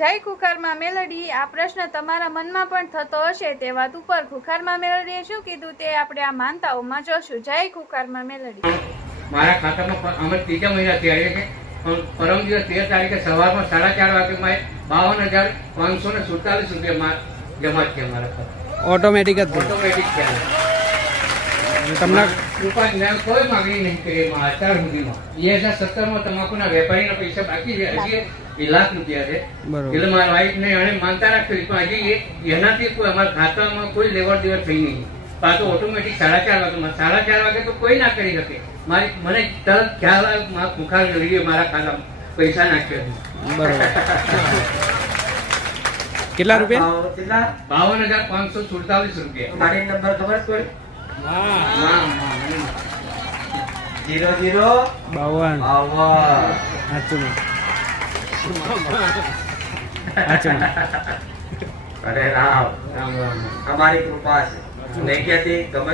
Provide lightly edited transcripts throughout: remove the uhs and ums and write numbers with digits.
જય ખુખારમાં મેલડી, આ પ્રશ્ન તમારા મનમાં પણ થતો હશે. તે વાત ઉપર ખુખારમાં મેલડીએ શું કીધું તે આપણે આ માનતાઓમાં જોશું. જય ખુખારમાં મેલડી. મારા ખાતામાં અમે ત્રીજા મહિનાથી આવી છે. પરમ દિવસ 13 તારીખે સવારમાં 4:30 વાગે 52,547 રૂપિયા જમા છે મારા ખાતા. ઓટોમેટિક જ ઓટોમેટિક થયા. તમને રૂપિયા કોઈ માંગણી નહીં કરી અત્યાર સુધીમાં. 2017માં તમાકુના વેપારીના પૈસા બાકી છે, હજી 2 લાખ રૂપિયા છે. એટલે મારા વાઈફ ને એને માનતા રાખી, પણ હજી એનાથી કોઈ અમારા ખાતામાં કોઈ લેવડ દેવડ થઈ નહીં. પાછું ઓટોમેટિક 4:30 વાગે 4:30 વાગે તો કોઈ ના કરી શકે. મને તરત ખ્યાલ આવ્યો ખુખાર મેળવીએ મારા ખાતામાં પૈસા નાખ્યા. બરોબર. કેટલા રૂપિયા? 52,547 રૂપિયા. મારી નંબર ખબર કોઈ? 00 52. સાચું અરે રામ અમારી કૃપા છે. નહીં કહેતી ગમે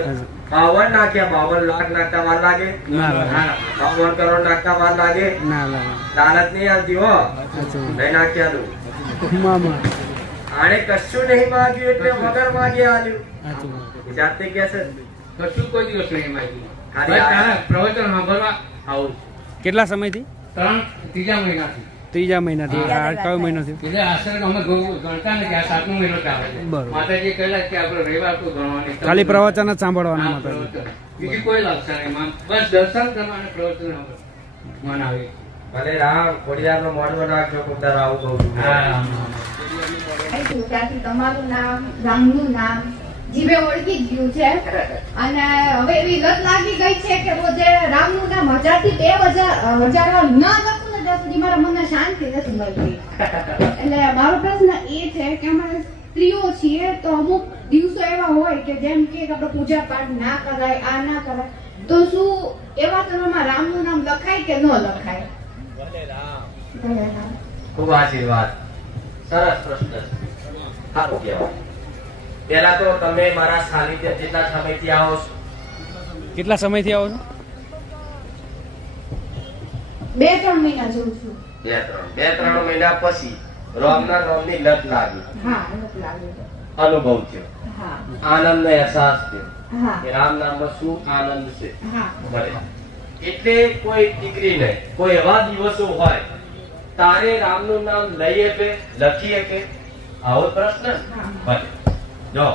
52 નાખ્યા, 52 લાખ નાખતા વાર લાગે? ના લાગે. 52 કરોડ નાખતા વાર લાગે? ના લાગે. લાલચ નહીં આવતી હો. નહીં નાખ્યા તું મામા આને કશું નહીં માગ્યું એટલે વગર માગે આલ્યું. સાચું. જાતે કે છે કશું કોઈ દિવસ નહીં માગ્યું. ખાલી આ- તારા પ્રવચન સાંભળવા આવું. કેટલા સમયથી? ત્રીજા મહિનાથી. ત્રીજા મહિનાથી. આ કયો મહિનો થયો? એટલે આશરે અમે ગણતા નથી. આ 7મો મહિનો ચાલે છે. બરોબર. માતાજી કહેલા કે આપણે રવિવાર તો ગણવાની. ખાલી પ્રવચન જ સાંભળવાના હા, માતા. પ્રવચન. બીજી કોઈ લાગશે નહીં. બસ દર્શન કરવાના પ્રવચન મનાવે. ભલે રામ ખોડિયારનો મોઢું નાખજો કોક દાડો આવું કહું છું. હા. ત્યાંથી તમારું નામ, ગામનું નામ જીવે ઓળખી જ ગયું છે. અને હવે એવી લત લાગી ગઈ છે કે રોજે રામનું નામ 1000 થી 2000 વાર ન લખું ને ત્યાં સુધી મારા મનને શાંતિ નથી મળતી. એટલે મારો પ્રશ્ન એ છે કે અમે સ્ત્રીઓ છીએ તો અમુક દિવસો એવા હોય કે જેમ કે આપણે પૂજા પાઠ ના કરાય, આ ના કરાય, તો શું એવા સમયમાં રામનું નામ લખાય કે ન લખાય? ભલે રામ. ખૂબ આશીર્વાદ. સરસ પ્રશ્ન છે. સારું કહેવાય. પહેલા તો તમે મારા સાનિધ્ય જેટલા સમયથી આવો છો? કેટલા સમયથી આવો છો? 2-3 મહિના જોઉં છું. 2-3 મહિના પછી રામના નામની લત લાગી, હા, લત લાગે છે. અનુભવ થયો, હા, આનંદનો અહેસાસ થયો હા, કે રામ નામમાં શું આનંદ છે. હા. ભલે. એટલે કોઈ દીકરી નહીં, કોઈ એવા દિવસો હોય તારે રામનું નામ લઈ શકે, લખી શકે, આવો પ્રશ્ન. હા. ભલે જો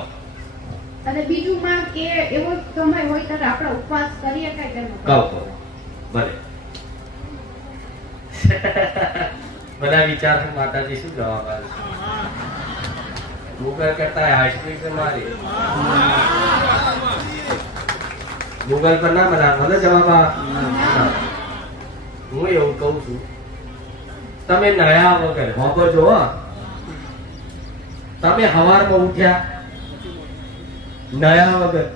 અને બીજું માં કે એવો સમય હોય ત્યારે આપણે ઉપવાસ કરી શકાય તેનો કહું ભલે. બધા વિચાર માતાજી શું જવાબ આવે છે? ગૂગલ કરતા આઈસ્ક્રીમ મારી ગૂગલ પર ના બધા મને જવાબ હું એવું કહું છું, તમે નયા વગર વાપરજો. તમે સવારમાં ઉઠ્યા નયા વગર,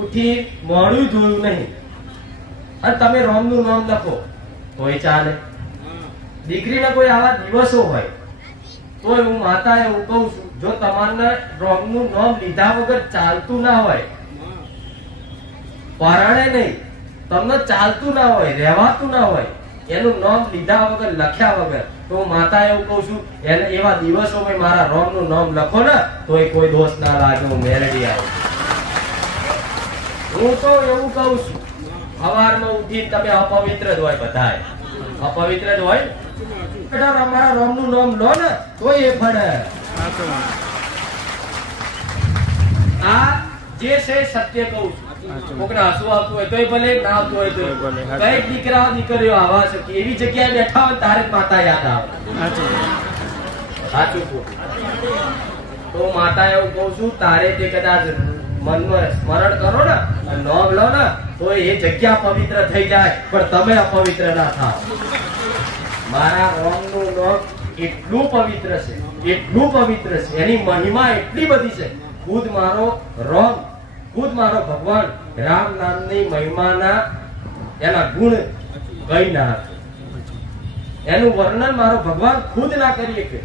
ઉઠી મોડું જોયું નહીં અને તમે રામનું નામ લખો તોય ચાલે. દીકરીને કોઈ આવા દિવસો હોય તો હું માતા એવું કહું છું, જો તમારે રામનું નામ લીધા વગર ચાલતું ના હોય, પરાણે નહીં, તમને ચાલતું ના હોય, રહેવાતું ના હોય, એનું નામ લીધા વગર, લખ્યા વગર, તો હું માતા એવું કહું છું એને એવા દિવસોમાં મારા રામનું નામ લખો ને તોય કોઈ દોષ ના લાગે. હું મેલડી આવું. હું તો એવું કહું છું, સવારમાં ઉઠી તમે અપવિત્ર જ હોય, બધાય અપવિત્ર જ હોય, અમારા રામનું નામ લો ને તોય એ ફળે. આ જે છે સત્ય કહું છું. કોકને હસવું આવતું હોય તોય ભલે, ના આવતું હોય તોય ભલે. કઈક દીકરા દીકરીઓ આવા છે કે એવી જગ્યાએ બેઠા હોય તારે જ માતા યાદ આવે. સાચું કહું તો માતા એવું કહું છું, તારે તે કદાચ મનમાં સ્મરણ કરો ને, નામ લો ને તો એ જગ્યા પવિત્ર થઈ જાય, પણ તમે અપવિત્ર ના થાવ. મારા રામનું નામ એટલું પવિત્ર છે, એટલું પવિત્ર છે, એની મહિમા એટલી બધી છે. ખુદ મારો રામ, ખુદ મારો ભગવાન રામ નામની મહિમાના એના ગુણ કઈ ના શકે, એનું વર્ણન મારો ભગવાન ખુદ ના કરી શકે.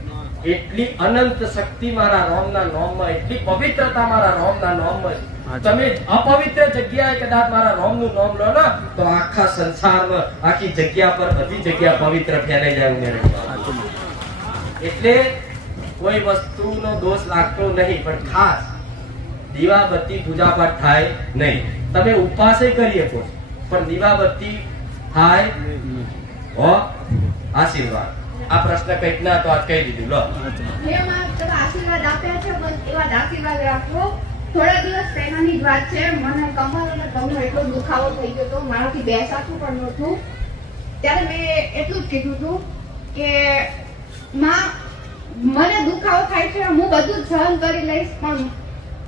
એટલી અનંત શક્તિ મારા રામના નામમાં, એટલી પવિત્રતા મારા રામના નામમાં છે. તમે અપવિત્ર જગ્યાએ કદાચ મારા રામનું નામ લો ને તો આખા સંસારમાં, આખી જગ્યા પર, બધી જગ્યા પવિત્ર ફેલાઈ જાય. એટલે કોઈ વસ્તુનો દોષ લાગતો નહીં, પણ ખાસ દીવાબત્તી પૂજા પાઠ થાય નહીં. તમે ઉપવાસે કરી શકો પણ દીવાબત્તી થાય હો આશીર્વાદ. આ પ્રશ્ન કંઈક ના તો આજ કહી દીધું. લો હે માં, તમે આશીર્વાદ આપ્યા છે, બસ એવા જ આશીર્વાદ રાખો. થોડા દિવસ પહેલાની જ વાત છે, મને કમર અને કમર એટલો દુખાવો થઈ ગયો હતો, મારાથી બેસાતું પણ નહોતું. ત્યારે મેં એટલું જ કીધું હતું કે માં, મને દુખાવો થાય છે, હું બધું જ સહન કરી લઈશ, પણ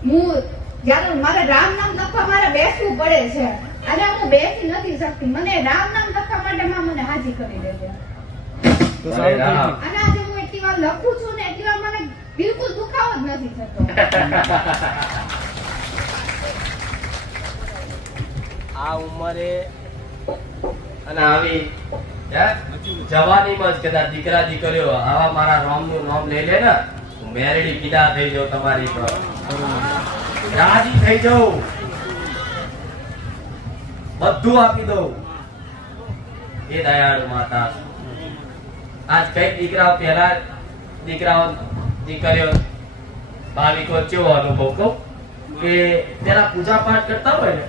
હું જ્યારે મારે રામ નામ લખવા મારે બેસવું પડે છે અને હું બેસી નથી શકતી. મને રામ નામ લખવા માટે માં મને હાજી કરી દેજે. તો સારું થઈ ગયું. અને આજે હું એટલી વાર લખું છું ને એટલી વાર મને બિલકુલ દુખાવો જ નથી થતો. આ ઉંમરે અને આવી જવાનીમાં જ કદાચ દીકરા દીકરીઓ આવા મારા રામનું નામ લઈ લે ને, મેરડી પીડા થઈ જાવ તમારી પર, રાજી થઈ જાવ, બધું આપી દઉં. એ દયાળુ માતા. આજ કઈક દીકરાઓ પહેલા દીકરીઓ ભાવિકો કેવો અનુભવ કહું કે પેલા પૂજા પાઠ કરતા હોય ને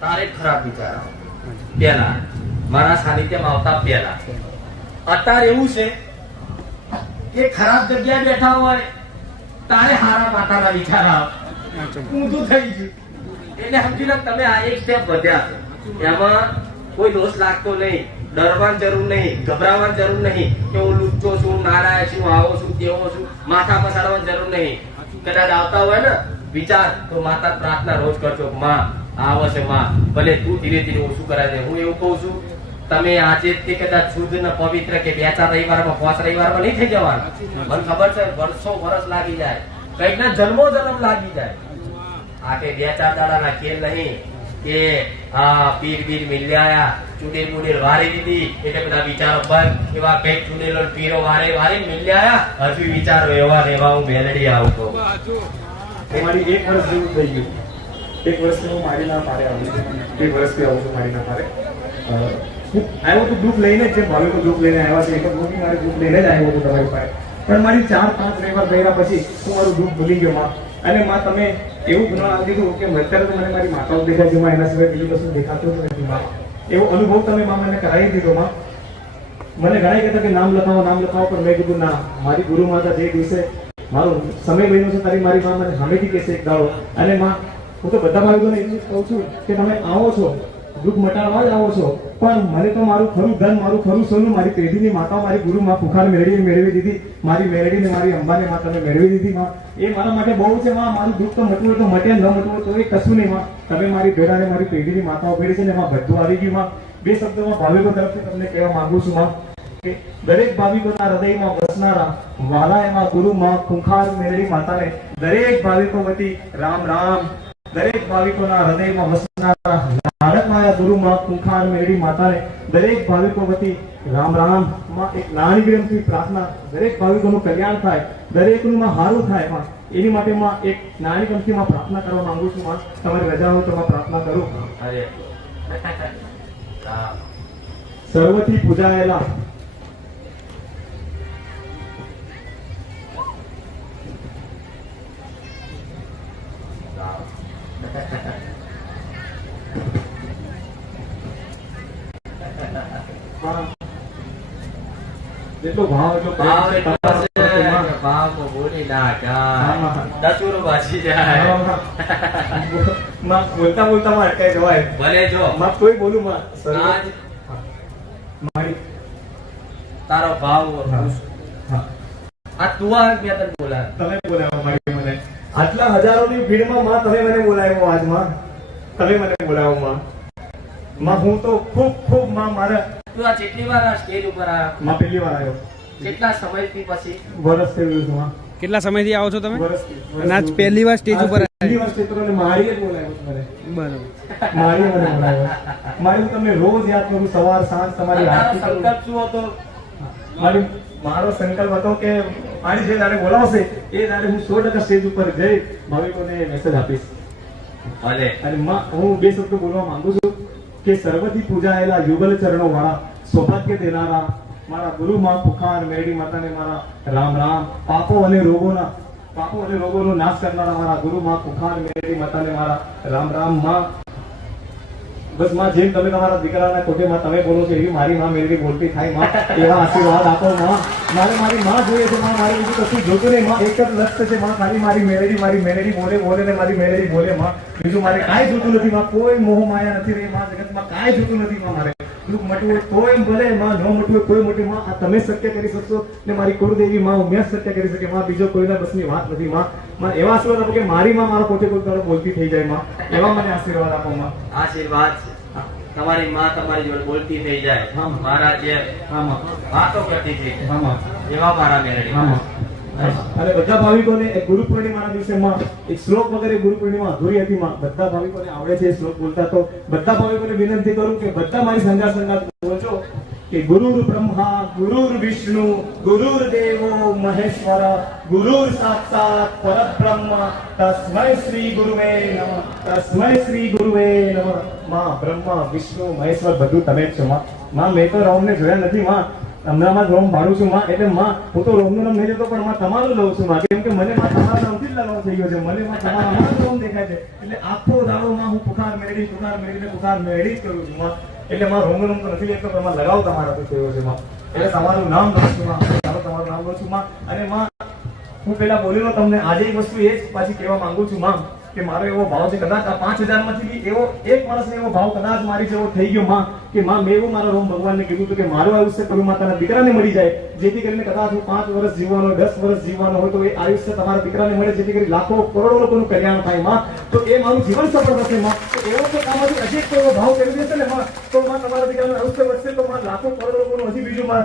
તારે ખરાબ વિચાર આવે. પેલા મારા સાનિધ્યમાં આવતા પહેલા. અત્યારે એવું છે કે ખરાબ જગ્યાએ બેઠા હોય તારે હારા માતાના વિચાર આવે. ઊંધું થઈ ગયું. એટલે સમજી લો તમે આ એક સ્ટેપ વધ્યા છે. એમાં કોઈ દોષ લાગતો નહીં, ડરવાની જરૂર નહીં, ગભરાવાની જરૂર નહીં કે હું લુચ્ચો છું, નારાયણ છું, આવો છું, તેવો છું, માથા પસાડવાની જરૂર નહીં. કદાચ આવતા હોય ને વિચાર તો માતા પ્રાર્થના રોજ કરજો, માં આવો છે માં, ભલે તું ધીરે ધીરે ઓછું કરાય છે. હું એવું કહું છું તમે આજે તે કદાચ શુદ્ધ ને પવિત્ર કે 2-4 રવિવારમાં 5 રવિવારમાં નહીં થઈ જવાનું. મને ખબર છે વર્ષો વર્ષ લાગી જાય, કઈક ના જન્મો જન્મ લાગી જાય. આ કે 2-4 દાડાના ખેલ નહીં કે હા પીર બીર મિલ્યા ચૂડેલ બુડેલ વારી દીધી એટલે બધા વિચારો બંધ. એવા કઈક ચૂડેલો પીરો વારે વારે મિલ્યા, હજુ વિચારો એવા ને એવા હું મેલડી આવતો. મારી 1 વર્ષ જેવું થઈ ગયું. 1 વર્ષથી હું મારી ના પારે આવું છું. 1 વર્ષથી આવું છું મારી ના પારે. હું આવ્યો તો ગ્રુપ લઈને જ, જે ભાવિકો ગ્રુપ લઈને આવ્યા છે, એક જ મારે ગ્રુપ લઈને જ આવ્યો હતો તમારી પાસે. પણ મારી 4-5 રવિવાર થયા પછી હું મારું ગ્રુપ ભૂલી ગયો માં. અને માં તમે એવું ગુણ દીધું કે અત્યારે તો મને મારી માતાઓ દેખાય છે, એના સિવાય બીજું કશું દેખાતું જ નથી માં. એવો અનુભવ તમે માં મને કરાવી દીધો માં. મને ઘણા કહેતા કે નામ લખાવો પણ મેં કીધું ના, મારી ગુરુ માતા જે દિવસે મારો સમય બન્યો છે તારી મારી માં મને સામેથી કહેશે એક દાડો. અને માં હું તો બધા ભાઈઓને એટલું જ કહું છું કે તમે આવો છો દુઃખ મટાડવા જ આવો છો, પણ મને તો મારું ખરું ધન, મારું ખરું સોનું મારી પેઢીની માતા, મારી ગુરુ માં પુખાર મેળવી દીધી. મારી મેળવીને મારી અંબાને માં તમે મેળવી દીધી માં. એ મારા માટે બહુ છે માં. મારું દુઃખ તો મટવું તો મટે, ન મટવું તો એ કશું નહીં માં. તમે મારી ભેડાને મારી પેઢીની માતાઓ ભેડી છે ને એમાં બધું આવી ગયું માં. 2 શબ્દોમાં ભાવિકો તરફથી તમને કહેવા માંગુ છું માં કે દરેક ભાવિકોના હૃદયમાં વસનારા વાલા એમાં ગુરુ માં ખુંખાર મેળવી માતાને દરેક ભાવિકો વતી રામ રામ. દરેક ભાવિકોના હૃદયમાં વસનારા લાડક માયા ગુરુ માં ખુંખાર મેળવી માતાને દરેક ભાવિકો વતી રામ રામ માં. એક નાની વિનંતી પ્રાર્થના, દરેક ભાવિકોનું કલ્યાણ થાય, દરેકનું માં સારું થાય માં. એની માટે માં એક નાની પંક્તિમાં પ્રાર્થના કરવા માંગુ છું માં. તમારી રજા હોય તો માં પ્રાર્થના કરું. અરે સર્વથી પૂજાયેલા જેટલો ભાવ એટલો ભાવ પ્રેમ છે એટલો તમારા છે પ્રત્યે માં. કે ભાવમાં બોલી ના જાય, હા. દસુરો વાંચી જાય. માં બોલતા બોલતા માં અટકાઈ જવાય. ભલે જો માં કોઈ બોલું માં આજ મારી તારો ભાવ હા. આ તું આ મેં તને બોલાવ્યો. તમે બોલાવો મારી મને. આટલા હજારોની ભીડમાં માં તમે મને બોલાવ્યો આજ માં. તમે મને બોલાવો માં. માં હું તો ખૂબ માં મારા તું આ જેટલી વાર આ સ્ટેજ ઉપર આવ્યો, માં પહેલી વાર આવ્યો. કેટલા સમયથી પછી વરસ થઈ ગયું છે માં. કેટલા સમયથી આવો છો તમે? વરસથી. અને આજ પહેલી વાર સ્ટેજ ઉપર પહેલી વાર સ્ટેજ પર અને મારીએ જ બોલાવ્યો છે મને. બરાબર. મારીએ મને બોલાવ્યો. મારી હું તમને રોજ યાદ કરું, સવાર સાંજ તમારી તારો આરતી કરું. સંકલ્પ શું હતો? મારો સંકલ્પ હતો કે મારી જે દાડે બોલાવશે એ દાડે હું 100% સ્ટેજ ઉપર જઈ ભાવિકોને મેસેજ આપીશ. ભલે અને માં હું 2 શબ્દો બોલવા માંગુ છું કે સર્વથી પૂજાયેલા યુગલ ચરણો વાળા, સૌભાગ્ય દેનારા, મારા ગુરુ માં ખુખાર મેરડી માતાને મારા રામ રામ. પાપો અને રોગોનો નાશ કરનારા મારા ગુરુ માં ખુખાર મેરડી માતાને મારા રામ રામ. માં બસ માં જેમ તમે તમારા દીકરાના કોઠેમાં તમે બોલો છો એવી મારી માં મેરડી બોલતી થાય. માં એવા આશીર્વાદ આપો. માં મારે મારી માં જોઈએ છે. માં મારે બીજું કશું જોતું નહીં. માં એક જ લક્ષ્ય છે. માં ખાલી મારી મેરડી બોલે ને મારી મેરડી બોલે. માં બીજું મારે કાંઈ જોતું નથી. માં કોઈ મોહ માયા નથી રહી. માં જગતમાં કાંઈ જોતું નથી. માં મારે દુઃખ મટવું હોય તોય ભલે, માં ન મટવું હોય તોય મોટી. માં આ તમે શક્ય કરી શકશો ને મારી કુળદેવી માં ઉમ્યા શક્ય કરી શકે. માં બીજો કોઈના બસની વાત નથી. માં એવા આશીર્વાદ આપો કે મારી માં મારા પોતે કોઈ તરફ બોલતી થઈ જાય. માં એવા મને આશીર્વાદ આપો. માં આશીર્વાદ છે. તમારી માં તમારી જોડે બોલતી થઈ જાય. હા. મારા જે હા માં. વાતો કરતી થઈ જાય. હા માં. એવા મારા મેરડી. હા માં. અને બધા ભાવિકોને એ ગુરુ પૂર્ણિમાના દિવસે માં એક શ્લોક વગેરે ગુરુ પૂર્ણિમા અધૂરી હતી. માં બધા ભાવિકોને આવડે છે એ શ્લોક બોલતા. તો બધા ભાવિકોને વિનંતી કરું કે બધા મારી સંગાત બોલજો કે ગુરુર બ્રહ્મા ગુરુર વિષ્ણુ ગુરુર દેવો મહેશ્વર ગુરુર સાક્ષાત પરબ્રહ્મ તસ્મૈ શ્રી ગુરુવે નમઃ. તસ્મૈ શ્રી ગુરુવે નમઃ. માં બ્રહ્મા વિષ્ણુ મહેશ્વર બધું તમે જ છો. માં મેં તો રોમને જોયા નથી. માં હમણાં રોમ ભાડું છું. માં એટલે માં હું તો રોમનું નામ નહીં લેતો પણ માં તમારું લઉં છું. માં કેમ કે મને માં તમારા નામથી જ લગાવ થઈ ગયો છે. મને માં તમારા અમારું રોમ દેખાય છે. એટલે આખો દાડો માં હું પુકાર મેળવી જ કરું છું. માં એટલે માં રોમનું નામ તો નથી લેતો પણ માં લગાવ તમારાથી થયો છે. માં એટલે તમારું નામ લઉં છું. માં તમારું નામ લઉં છું. માં અને માં હું પેલા બોલેલો તમને આજે એક વસ્તુ એ જ પાછી કહેવા માંગુ છું. માં કે મારો એવો ભાવ છે કદાચ આ 5000 માંથી એવો એક માણસને એવો ભાવ કદાચ મારી જેવો થઈ ગયો. માં કે માં મેં એવું મારા રોમ ભગવાનને કીધું હતું કે મારું આયુષ્ય ગુરુ માતાના દીકરાને મળી જાય જેથી કરીને કદાચ હું 5 વર્ષ જીવવાનો 10 વર્ષ જીવવાનો હોય તો એ આયુષ્ય તમારા દીકરાને મળે જેથી કરી લાખો કરોડો લોકોનું કલ્યાણ થાય. માં તો એ મારું જીવન સફળ થશે. માં તો એવો તો કામમાંથી હજી કોઈ એવો ભાવ કરી દેશે ને માં તો માં તમારા દીકરાનું આયુષ્ય વધશે તો માં લાખો કરોડો લોકોનું હજી બીજું માં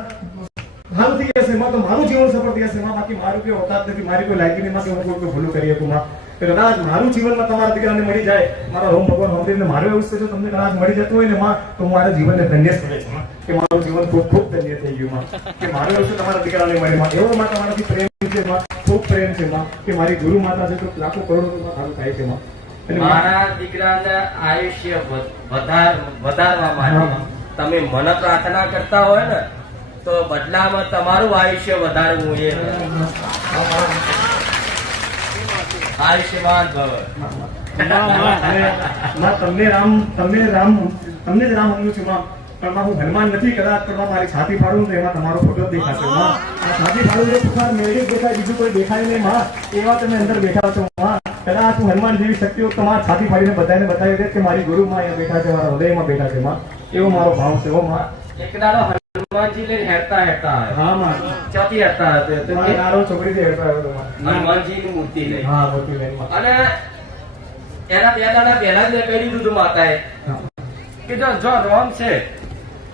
સારું થઈ જશે. માં તો મારું જીવન સફળ થઈ જશે. માં બાકી મારું કોઈ ઓકાત નથી. મારી કોઈ લાયકી નહીં. માં કે હું કોઈ ભૂલું કરી શકું. માં કદાચ મારું જીવનમાં તમારા દીકરાને મળી જાય મારા રોમ ભગવાન હમદેવને મારું આયુષ્ય જો તમને કદાચ મળી જતું હોય ને માં તો હું મારા જીવનને ધન્ય સમજે છે. માં કે મારું જીવન ખૂબ ધન્ય થઈ ગયું. માં કે મારું આયુષ્ય તમારા દીકરાને મળે. માં એવો માં તમારાથી પ્રેમ છે. માં ખૂબ પ્રેમ છે. માં કે મારી ગુરુ માતા છે તો લાખો કરોડો સારું થાય છે. માં અને મારા દીકરાને આયુષ્ય વધારવા માટે તમે મને પ્રાર્થના કરતા હોય ને તો બદલામાં તમારું આયુષ્ય વધારવું એ આયુષ્યમાન ભવ. તમને જ રામ સમજુ છું. માં પણ માં હું હનુમાન નથી. કદાચ પણ મારી છાતી ફાડું તો એમાં તમારો ફોટો દેખાશે. માં આ છાતી ફાડું તો પુકાર મેળવી દેખાય બીજું કોઈ દેખાય નહીં. માં એવા તમે અંદર બેઠા છો. માં કદાચ હું હનુમાન જેવી શક્તિઓ તમારા છાતી ફાડીને બધાને બતાવી દે કે મારી ગુરુ માં અહીંયા બેઠા છે, મારા હૃદયમાં બેઠા છે. માં એવો મારો ભાવ છે. માં એક દાડો હનુમાનજી લઈને હેરતા આવ્યા. હા માં ચોથી હેરતા હતા તો મારા નાનો છોકરીથી હેરતો આવ્યો તો. માં હનુમાનજીની મૂર્તિ લઈ હા મોટી બેન. માં અને એના 2 દાડા પહેલા જ મેં કહી દીધું હતું માતાએ કે જો રોમ છે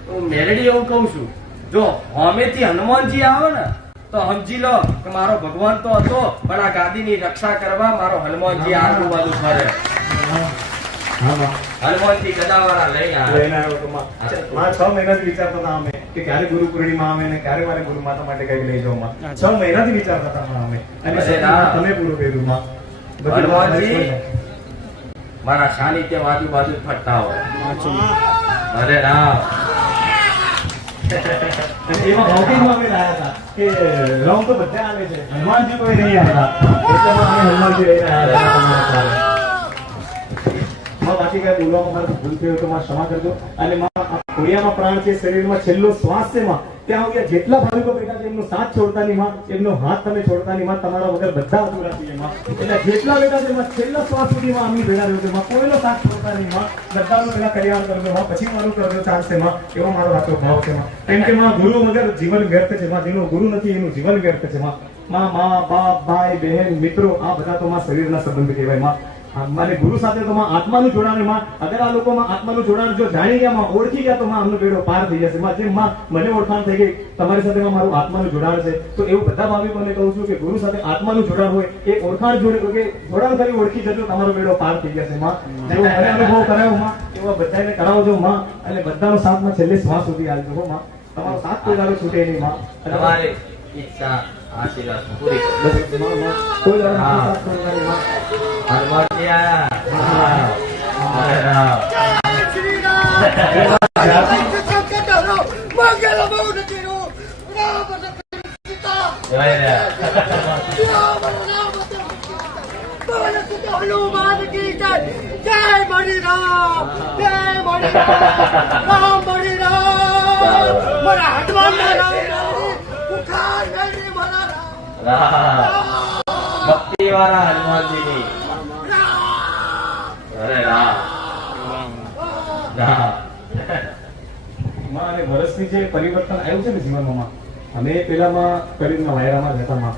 તો મેલડી એવું કહું છું જો હોમેથી હનુમાનજી આવે ને તો સમજી લો કે મારો ભગવાન તો હતો પણ આ ગાદીની રક્ષા કરવા મારો હનુમાનજી આજુબાજુ ફરે. હનુમાનજી ગદાવાળા લઈને આવે. લઈને આવ્યો તો. માં 6 મહિનાથી વિચારતા હતા અમે કે ક્યારે ગુરુ પૂર્ણિમા આવે ને ક્યારે મારે ગુરુ માતા માટે કઈ લઈ જાઉં. માં 6 મહિનાથી વિચારતા હતા અમે અને તમે પૂરું કર્યું. માં હનુમાનજી મારા સાનિધ્ય આજુબાજુ ફરતા હોય. અરે રામ એમાં ભાવથી અમે લાયા હતા કે રામ તો બધા આવે છે હનુમાનજી કોઈ નહીં આવતા એટલે અમે હનુમાનજી લઈને આવ્યા હતા. માં બાકી કઈ બોલવામાં મારે ભૂલ થયો તો માં ક્ષમા કરજો. અને માં ખોડિયામાં પ્રાણ છે, શરીરમાં છેલ્લો શ્વાસ છે. માં ત્યાં ગયા જેટલા ભાવિકો બેઠા છે એમનો સાથ છોડતા નહીં. માં એમનો હાથ તમે છોડતા નહીં. માં તમારા વગર બધા અધૂરા છે. માં એટલે જેટલા બેઠા છે એમાં છેલ્લા શ્વાસ સુધીમાં અમી ભેગા રહ્યો છે. માં કોઈનો સાથ છોડતા નહીં. માં બધાનું પેલા કલ્યાણ કરજો. માં પછી મારું કરજો ચાલશે. માં એવો મારો સાચો ભાવ છે. માં કેમ કે માં ગુરુ વગર જીવન વ્યર્થ છે. માં જેનું ગુરુ નથી એનું જીવન વ્યર્થ છે. માં મા બાપ ભાઈ બહેન મિત્રો આ બધા તો માં શરીરના સંબંધ કહેવાય. માં મારે ગુરુ સાથે તો માં આત્માનું જોડાણ. માં અગર આ લોકોમાં આત્માનું જોડાણ જો જાણી ગયા, માં ઓળખી ગયા તો માં અમનો બેડો પાર થઈ જશે. માં જેમ માં મને ઓળખાણ થઈ ગઈ તમારી સાથે મારું આત્માનું જોડાણ છે તો એવું બધા ભાવિકોને કહું છું કે ગુરુ સાથે આત્માનું જોડાણ હોય એ ઓળખાણ જોડે કે જોડાણ કરી ઓળખી જજો તમારો બેડો પાર થઈ જશે. માં જેવો મને અનુભવ કરાયો માં એવો બધાને કરાવજો. માં અને બધાનો સાથ માં છેલ્લે શ્વાસ સુધી આવજો. માં તમારો સાથ કોઈ દાડો છૂટે નહીં. માં તમારી ઈચ્છા આશીર્વાદ પૂરી કરો. કોઈ દાડો સાથ છોડતા નહીં. માં હનુમાનજી આયા. મંગલ બહુ નથી हनुमान की जय जय बड़ी राम राम बड़ी राम बड़ा हनुमान का नाम पुकार मेरी बड़ा राम ભક્તિ વાળા હનુમાનજી ની અરે રામ માં અને વર્ષની જે પરિવર્તન આવ્યું છે ને જીવનમાં અમે પેલામાં કરીના વાયરામાં રહેતા માં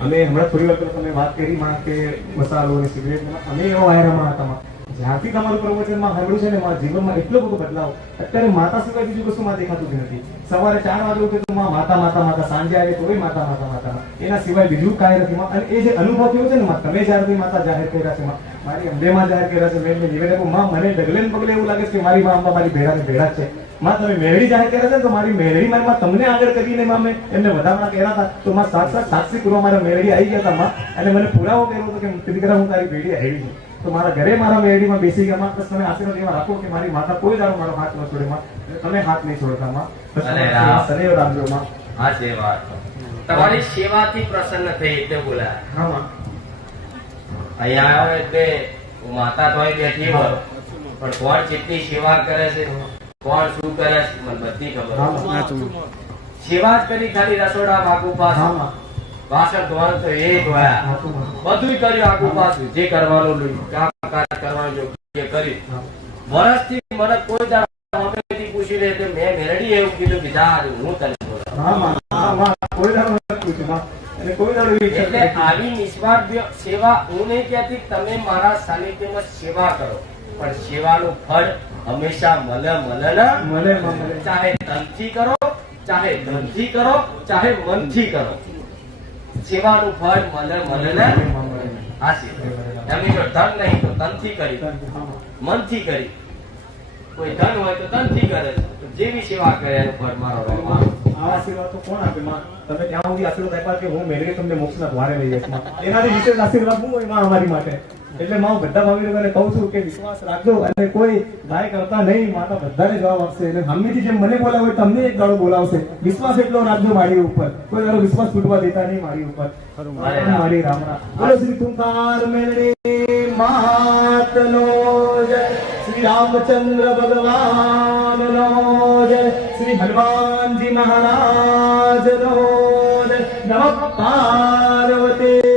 અમે હમણાં થોડી વાર તમે વાત કરી માં કે મસાલો અને સિગરેટ અમે એવા વાયરામાં હતા માં જ્યાંથી તમારું પ્રવચનમાં સાંભળ્યું છે ને મારા જીવનમાં એટલો બધો બદલાવ અત્યારે માતા સિવાય બીજું કશું માં દેખાતું જ નથી સવારે 4 વાગે ઉઠે તો માં માતા માતા માતા સાંજે આવે તોય માતા માતા માતા એના સિવાય બીજું કાંઈ નથી માં અને એ જે અનુભવ થયો છે ને માં તમે જ્યારથી માતા જાહેર કર્યા છે માં મારી અંબેમાં જાહેર કર્યા છે મેં નિવેદન માં મને ડગલે ને પગલે એવું લાગે છે કે મારી માં અંબા મારી ભેડા ને ભેડા છે માં તમે મેળડી જાહેર કર્યા છે તો મારી મેળડી માં તમને આગળ કરીને માં મેં એમને વધારણા કર્યા હતા તો માં સાક્ષી પૂર્વ મારા મેળડી આવી ગયા હતા માં અને મને પુરાવો કર્યો હતો કે દીકરા હું તારી ભેડી આવી છું તો મારા ઘરે મારા મેળડીમાં બેસી ગયા માં બસ તમે આશીર્વાદ એવા રાખો કે મારી માતા કોઈ દાડો મારો હાથ ન છોડે માં તમે હાથ નહીં છોડતા માં સદૈવ રાખજો માં હા સેવા તમારી સેવાથી પ્રસન્ન થઈ એટલે બોલાય હા માં અહીંયા આવ્યો એટલે માતા તોય બેઠી હોય પણ કોણ કેટલી સેવા કરે છે કોણ શું કરે છે મને બધી ખબર સેવા જ કરી ખાલી રસોડા આગુ પાછું વાસણ ધોવાનું તો એ ધોયા બધું કર્યું આગુ પાછું જે કરવાનું કામ કરવાનું જો એ કર્યું વર્ષથી મને કોઈ દાડો અમેથી પૂછી લે મેં મેરડી એવું કીધું કે જા હું તને બોલાવું. હા માં કોઈ દાડો નથી પૂછ્યું માં અને કોઈ દાડો એવી ઈચ્છા એટલે આવી નિસ્વાર્થ સેવા હું નહીં કહેતી તમે મારા સાનિધ્યમાં સેવા કરો પણ સેવાનું ફળ હંમેશા મળે ચાહે તનથી કરો ચાહે ધનથી કરો ચાહે મનથી કરો સેવાનું ફળ મળે ને આ સેવા એમની જો ધન નહીં તો તનથી કરી મનથી કરી કોઈ ધન હોય તો તનથી કરે જેવી સેવા કરે એનું ફળ મારો આ આશીર્વાદ તો કોણ આપે માં તમે ત્યાં સુધી આશીર્વાદ આપ્યા કે હું મેળવી તમને મોક્ષના દ્વારે લઈ જઈશ માં એનાથી વિશેષ આશીર્વાદ શું હોય માં અમારી માટે એટલે માં બધા ભાવિકોને કહું છું કે વિશ્વાસ રાખજો અને કોઈ ગાય કરતા નહીં માતા બધાને જવાબ આપશે એટલે હંમેથી જેમ મને બોલાવે તમને એક દાડો બોલાવશે વિશ્વાસ એટલો રાખજો મારી ઉપર કોઈ દાડો વિશ્વાસ તૂટવા દેતા નહીં મારી ઉપર મારી રામ રામ બોલો શ્રી તુંકાર મેળડી માતનો જય શ્રી રામચંદ્ર ભગવાનનો જય શ્રી હનુમાનજી મહારાજનો જય નમઃ પાર્વતી